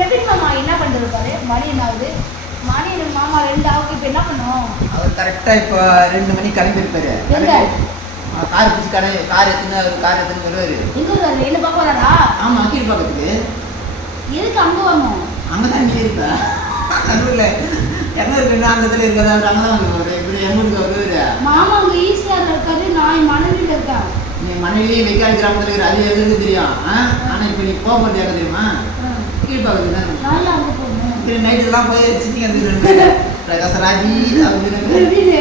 பிரவீன் மாமா என்ன பண்ணுறது பாரு, மணி என்ன ஆகுது, மணி எனக்கு மாமா 2 ஆகுது. இப்போ என்ன பண்ணுவோம்? அவர் கரெக்டாக இப்போ 2 மணிக்கு கிளம்பியிருப்பாரு. கார் பிடிச்சி கார் எடுத்துன்னு வருவார். எங்கே வருவார்? என்ன பார்க்க வராரா? ஆமாம், அக்கீர் பக்கத்துக்கு. எதுக்கு அங்கே வரணும்? அங்கே தான் நீ இருப்பா. நடுவில் என்ன இருக்குன்னா அந்த இதில் இருக்கிறதா அங்கே தான் வந்து இப்படி எங்களுக்கு வருவார். மாமா அங்கே ஈஸியாக இருக்காரு, நான் என் மனைவியில் இருக்கேன். நீ மனைவிலேயே வெக்காடு கிராமத்தில் இருக்கிற அது எதுக்கு தெரியும். ஆனால் இப்போ நீ போக போகிறது எங்கே தெரியுமா? கீழ் பக்கத்துக்கு தான். நல்லா அங்கே போகணும். இப்படி நைட்டெல்லாம் போய் சிட்டிங் வந்துருக்காங்க. பிரகாசராஜி அப்படின்னு பிரவீன்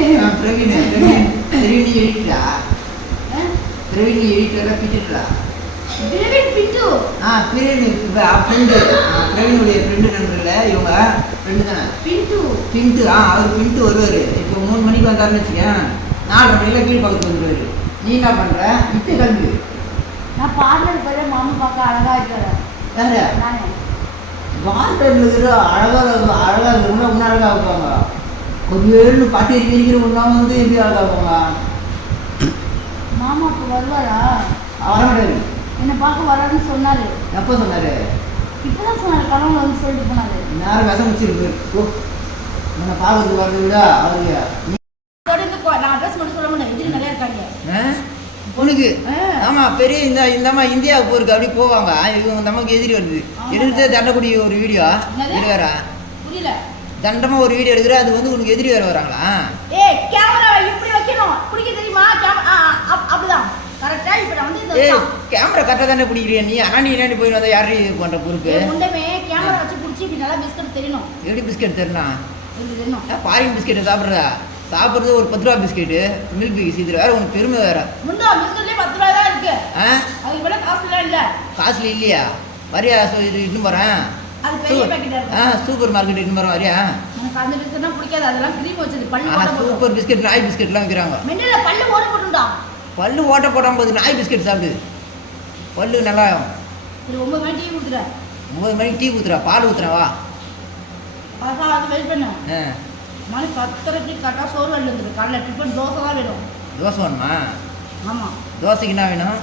எழுதிட்டா. பிரவீன் எழுதிட்டு பிச்சுட்டா. பிரவீன் பிட்டு. பிரவீன் இப்போ ஃப்ரெண்டு, பிரவீனுடைய ஃப்ரெண்டு நண்பர்ல இவங்க ஃப்ரெண்டு தானே. பிண்டு அவர் பிண்டு வருவார். இப்போ 3 மணிக்கு வந்தாருன்னு வச்சுக்கேன், 4 மணியில் கீழ் பக்கத்துக்கு வந்துடுவார். நீ என்ன பண்ணுற? இப்போ கிளம்பு. நான் பார்லர் போய் மாமா பார்க்க அழகாக இருக்கிறேன். யாரு? நானே. பார்லரில் இருக்கிற அழகாக இருக்கிறவங்க இன்னும் அழகாக இருப்பாங்க. ஒரு 7 பாட்டி இருக்கிற ஒன்றா வந்து எப்படி அழகாக இருப்பாங்க? மாமா இப்போ வருவாரா? வரமாட்டாரு. என்னை பார்க்க வராருன்னு சொன்னார். எப்போ சொன்னார்? இப்போ தான் சொன்னார், கனவுல வந்து சொல்லிட்டு போனார். நேரம் விஷம் வச்சிருக்கு. ஓ, நம்ம பார்க்கறதுக்கு வரது விட அவருக்கு நான் அட்ரஸ் மட்டும் சொல்ல மாட்டேன். எதிரி நிறையா இருக்காங்க உனக்கு. ஆமாம், பெரிய இந்தம்மா இந்தியாவுக்கு போருக்கு அப்படி போவாங்க. இவங்க இந்த அம்மாவுக்கு எதிரி வருது. எடுத்து தண்டக்கூடிய ஒரு வீடியோ வேற. புரியல. தண்டமாக ஒரு வீடியோ எடுக்கிற, அது வந்து உனக்கு எதிரி வேற வராங்களா? கேமரா இப்படி வைக்கணும், பிடிக்க தெரியுமா? அப்படிதான் கரெக்டா. இப்போ நான் வந்து இந்த கேமரா கரெக்டாக தானே பிடிக்கிறியா நீ? ஆனால் நீ என்ன போய் வந்தால் யாரு இது பண்ணுற பொறுப்பு? முண்டமே கேமரா வச்சு பிடிச்சி இப்படி நல்லா பிஸ்கட் தெரியணும். எப்படி பிஸ்கட் தெரியணும்? தெரியணும். ஃபாரின் பிஸ்கெட்டை சாப்பிட்றது ஒரு 10 ரூபா பிஸ்கெட்டு, மில்க் பிஸ்கெட். இதில் வேற உனக்கு பெருமை வேற. முண்டா பிஸ்கட்லேயே 10 ரூபா தான் இருக்கு. அதுக்கு மேலே காசுலாம் இல்லை. காசுல இல்லையா? வரியா? இது இன்னும் போகிறேன். அது பெரிய பாக்கெட். சூப்பர் மார்க்கெட் இன்னும் போகிறேன். வரியா? எனக்கு அந்த பிஸ்கட்லாம் பிடிக்காது. அதெல்லாம் கிரீம் வச்சது பல்லு. சூப்பர் பிஸ்கெட், நாய் பிஸ்கெட்லாம் விற்கிறாங்க. மெண்டல பல்லு ஓட போட்டுண்டா. பல்லு ஓட்ட போடாமல் போது நாய் பிஸ்கெட் சாப்பிடு. பல்லு நல்லா. இது 9 மணிக்கு டீ ஊற்றுற. 9 மணிக்கு டீ ஊற்றுறா? பால் ஊற்றுறா? வா அது வெயிட் பண்ண. மணி 10:30 கரெக்டாக சோறு வேலை வந்துடும். காலையில் டிஃபன் தோசை தான் வேணும். தோசை வேணுமா? ஆமாம். தோசைக்கு என்ன வேணும்?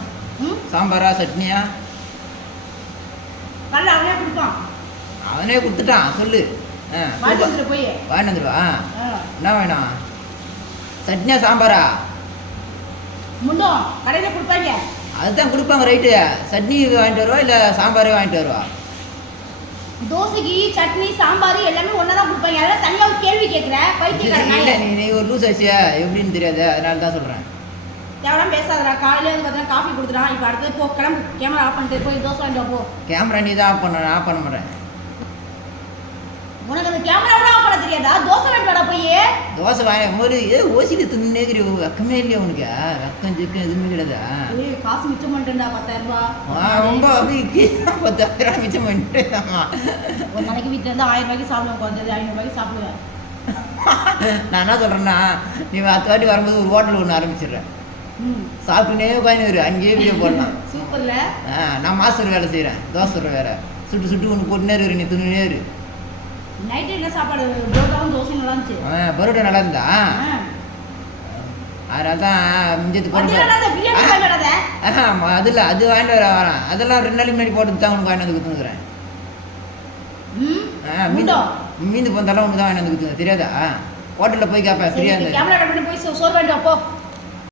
சாம்பாரா சட்னியா? காலையில் அவனே கொடுப்பான். அவனே கொடுத்துட்டான். சொல்லு. வாங்கிட்டு வந்துடு. போய் வாங்கிட்டு வந்துடுவா. என்ன வேணும்? சட்னியா சாம்பாரா? முண்டோம் கடையில் கொடுப்பாங்க. அதுதான் கொடுப்பாங்க. ரைட்டு. சட்னி வாங்கிட்டு வருவா இல்லை சாம்பாரே வாங்கிட்டு வருவா? தோசைக்கு சட்னி சாம்பார் எல்லாமே ஒன்றா தான் கொடுப்பாங்க. அதெல்லாம் தனியாக ஒரு கேள்வி கேட்குறேன். பைத்தியக்காரன். நீ ஒரு லூஸ் ஆச்சியா எப்படின்னு தெரியாது, அதனால தான் சொல்கிறேன். எவ்வளோ பேசாதடா. காலையிலே வந்து பார்த்தீங்கன்னா காஃபி கொடுத்துறான். இப்போ அடுத்தது போ, கிளம்பு. கேமரா ஆஃப் பண்ணிட்டு போய் தோசை வாங்கிட்டு போ. கேமரா நீ தான் ஆஃப் பண்ண மாட்டேன். உனக்கு அந்த கேமரா கூட ஆஃப் பண்ண தெரியாதா? தோசை வாங்கிட்டு போய். தோசை வாங்க ஒரு ஓசிட்டு தின்னேக்கிற வெக்கமே இல்லையா உனக்கு? வெக்கம் சிக்கம் எதுவுமே கிடையாதா? காசு மிச்சம் பண்ணிட்டேன்டா 10,000 ரூபா. ரொம்ப அப்படி 10,000 மிச்சம் பண்ணிட்டேன்மா. ஒரு நாளைக்கு வீட்டில் இருந்து 1000 ரூபாய்க்கு சாப்பிடுவேன். குறைஞ்சது 500 ரூபாய்க்கு சாப்பிடுவேன். நான் என்ன சொல்கிறேன்னா, நீ 10 வாட்டி வரும்போது ஒரு ஹோட்டல் ஒன்று ஆரம்பிச்சிடுறேன். சாப்பிட்டுனே உட்காந்து வரு. அங்கேயே வீடியோ போடலாம். சூப்பர்ல. நான் மாஸ்டர் வேலை செய்கிறேன். தோசை வேற சுட்டு ஒன்று போட்டுனே இரு. நீ துணினே இரு. நைட்டு என்ன சாப்பாடு? பரோட்டாவும் தோசையும் நல்லா இருந்துச்சு. பரோட்டா நல்லா இருந்தா? அதனால தான் மிஞ்சத்து போட்டு. அதில் அது வாங்கிட்டு வரேன். அதெல்லாம் 2 நாளைக்கு முன்னாடி போட்டு தான் உனக்கு வாங்கிட்டு வந்து கொடுத்துருக்குறேன். மீந்து போந்தாலும் உனக்கு தான் வாங்கிட்டு வந்து கொடுத்துருங்க. தெரியாதா? ஹோட்டலில் போய் கேட்பேன். சரியா? கேமரா போய் சோறு வாங்கிட்டு போ.